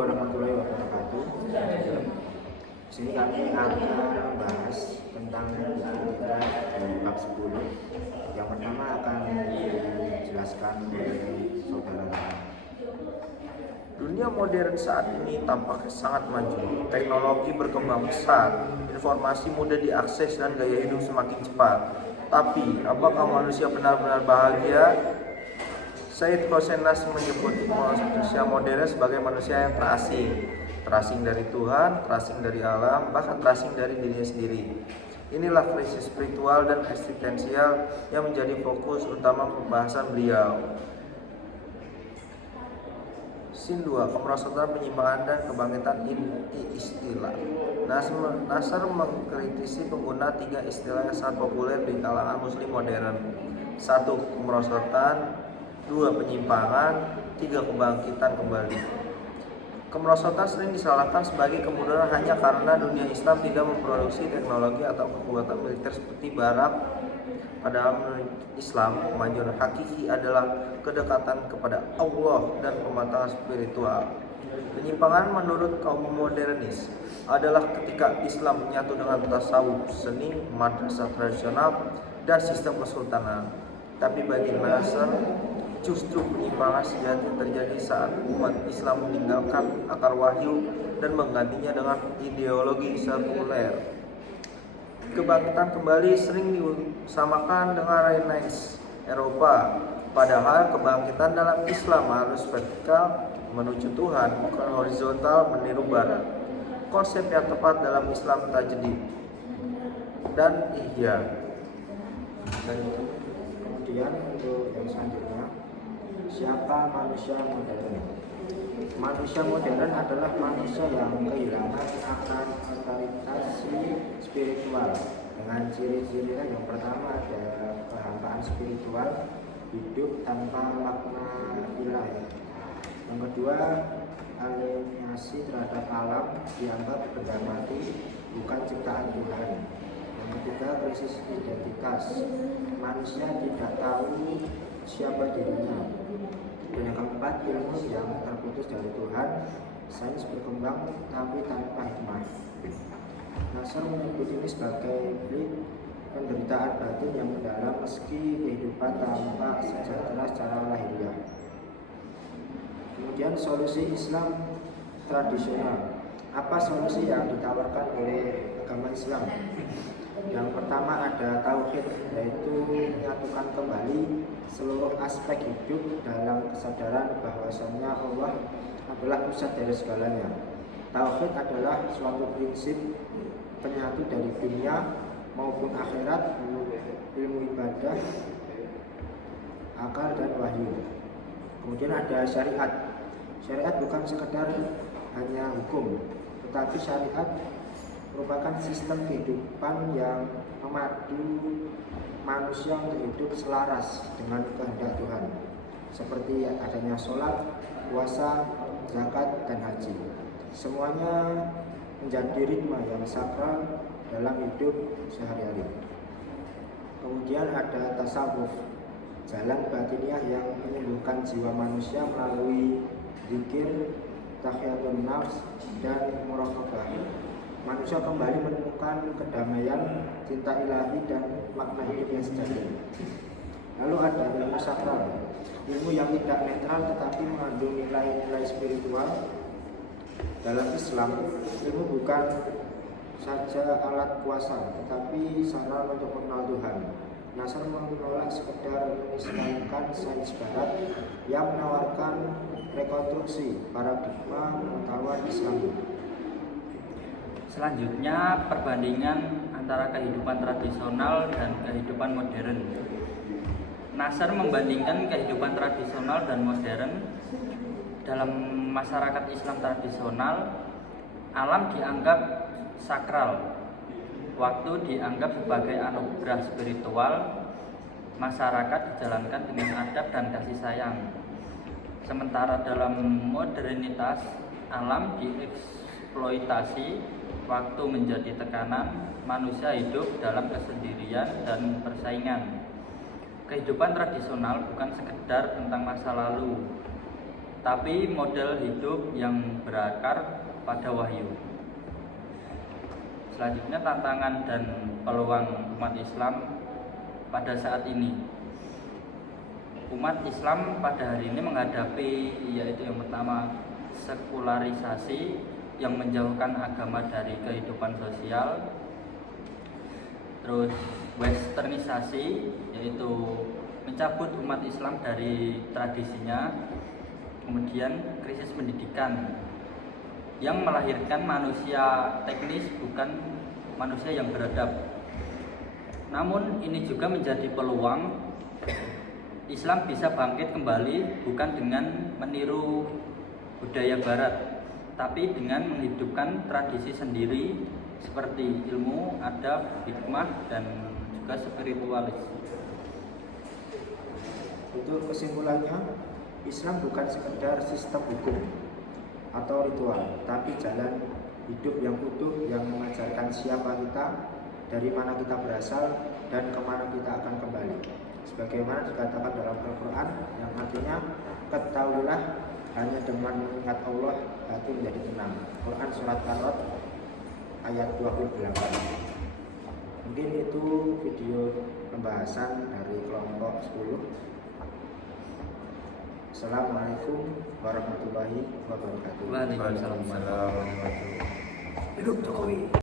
warahmatullahi wabarakatuh. Di sini kami akan membahas tentang kita di bab 10. Yang pertama akan dijelaskan oleh saudara. Dunia modern saat ini tampaknya sangat maju. Teknologi berkembang pesat, informasi mudah diakses dan gaya hidup semakin cepat. Tapi, apakah manusia benar-benar bahagia? Said Hossein Nasr menyebut manusia modern sebagai manusia yang terasing dari Tuhan, terasing dari alam, bahkan terasing dari dirinya sendiri. Inilah krisis spiritual dan eksistensial yang menjadi fokus utama pembahasan beliau. Sin 2. Kemerosotan, penyimpangan, dan kebangkitan inti istilah. Nasr mengkritisi pengguna 3 istilah yang sangat populer di kalangan muslim modern. 1. Kemerosotan, 2. Penyimpangan, 3. Kebangkitan kembali. Kemerosotan sering disalahkan sebagai kemunduran hanya karena dunia Islam tidak memproduksi teknologi atau kekuatan militer seperti Barat. Padahal menurut Islam, kemajuan hakiki adalah kedekatan kepada Allah dan pematangan spiritual. Penyimpangan menurut kaum modernis adalah ketika Islam menyatu dengan tasawuf, seni, madrasah tradisional, dan sistem kesultanan. Tapi bagi Nasr, justru penyimpangan sejati terjadi saat umat Islam meninggalkan akar wahyu dan menggantinya dengan ideologi sekuler. Kebangkitan kembali sering disamakan dengan Renaissance Eropa, padahal kebangkitan dalam Islam harus vertikal menuju Tuhan, bukan horizontal meniru Barat. Konsep yang tepat dalam Islam tajdid dan ihya. Kemudian untuk yang selanjutnya, siapa manusia modern? Manusia modern adalah manusia yang kehilangan akan orientasi spiritual dengan ciri-cirinya. Yang pertama ada kehampaan spiritual, hidup tanpa makna ilahi. Yang kedua, alienasi terhadap alam, dianggap benda mati, bukan ciptaan Tuhan. Yang ketiga, krisis identitas, manusia tidak tahu siapa dirinya. Dan yang keempat, ilmu yang terputus dari Tuhan, sains berkembang tapi tanpa hikmah. Nasr menyebut ini sebagai penderitaan batin yang mendalam meski kehidupan tampak sejahtera secara lahiriah. Kemudian solusi Islam tradisional. Apa solusi yang ditawarkan oleh agama Islam? Yang pertama ada tauhid, yaitu menyatukan kembali seluruh aspek hidup dalam kesadaran bahwasanya Allah adalah pusat dari segalanya. Tauhid adalah suatu prinsip penyatu dari dunia maupun akhirat, ilmu ibadah, akal dan wahyu. Kemudian ada syariat. Syariat bukan sekedar hanya hukum, tetapi syariat merupakan sistem kehidupan yang memadu manusia untuk hidup selaras dengan kehendak Tuhan, seperti adanya sholat, puasa, zakat, dan haji. Semuanya menjadi ritme yang sakral dalam hidup sehari-hari. Kemudian ada tasawuf, jalan batiniah yang menyembuhkan jiwa manusia melalui zikir, tahiyatun nafs, dan muraqabah. Manusia kembali menemukan kedamaian, cinta ilahi, dan makna hidup yang sejati. Lalu ada ilmu sakral, ilmu yang tidak netral tetapi mengandung nilai-nilai spiritual. Dalam Islam, ilmu bukan saja alat kuasa, tetapi sarana untuk mengenal Tuhan. Nasr menolak sekedar mengislamkan sains Barat yang menawarkan rekonstruksi paradigma pengetahuan Islam. Selanjutnya, perbandingan antara kehidupan tradisional dan kehidupan modern. Nasr membandingkan kehidupan tradisional dan modern. Dalam masyarakat Islam tradisional, alam dianggap sakral, waktu dianggap sebagai anugerah spiritual, masyarakat dijalankan dengan adab dan kasih sayang. Sementara dalam modernitas, alam dieksploitasi, waktu menjadi tekanan, manusia hidup dalam kesendirian dan persaingan. Kehidupan tradisional bukan sekedar tentang masa lalu, tapi model hidup yang berakar pada wahyu. Selanjutnya, tantangan dan peluang umat Islam pada saat ini. Umat Islam pada hari ini menghadapi yaitu yang pertama sekularisasi yang menjauhkan agama dari kehidupan sosial, terus westernisasi yaitu mencabut umat Islam dari tradisinya, kemudian krisis pendidikan yang melahirkan manusia teknis bukan manusia yang beradab. Namun ini juga menjadi peluang Islam bisa bangkit kembali bukan dengan meniru budaya barat, tapi dengan menghidupkan tradisi sendiri seperti ilmu, adab, hikmah, dan juga spiritualis. Itu kesimpulannya, Islam bukan sekedar sistem hukum atau ritual, tapi jalan hidup yang utuh yang mengajarkan siapa kita, dari mana kita berasal, dan kemana kita akan kembali. Sebagaimana dikatakan dalam Al-Quran yang artinya, ketahuilah hanya dengan mengingat Allah hati menjadi tenang. Quran surat Ar-Ra'd ayat 28. Mungkin itu video pembahasan dari kelompok 10. Assalamualaikum warahmatullahi wabarakatuh. Waalaikumsalam. Waalaikumsalam. Hidup Jokowi.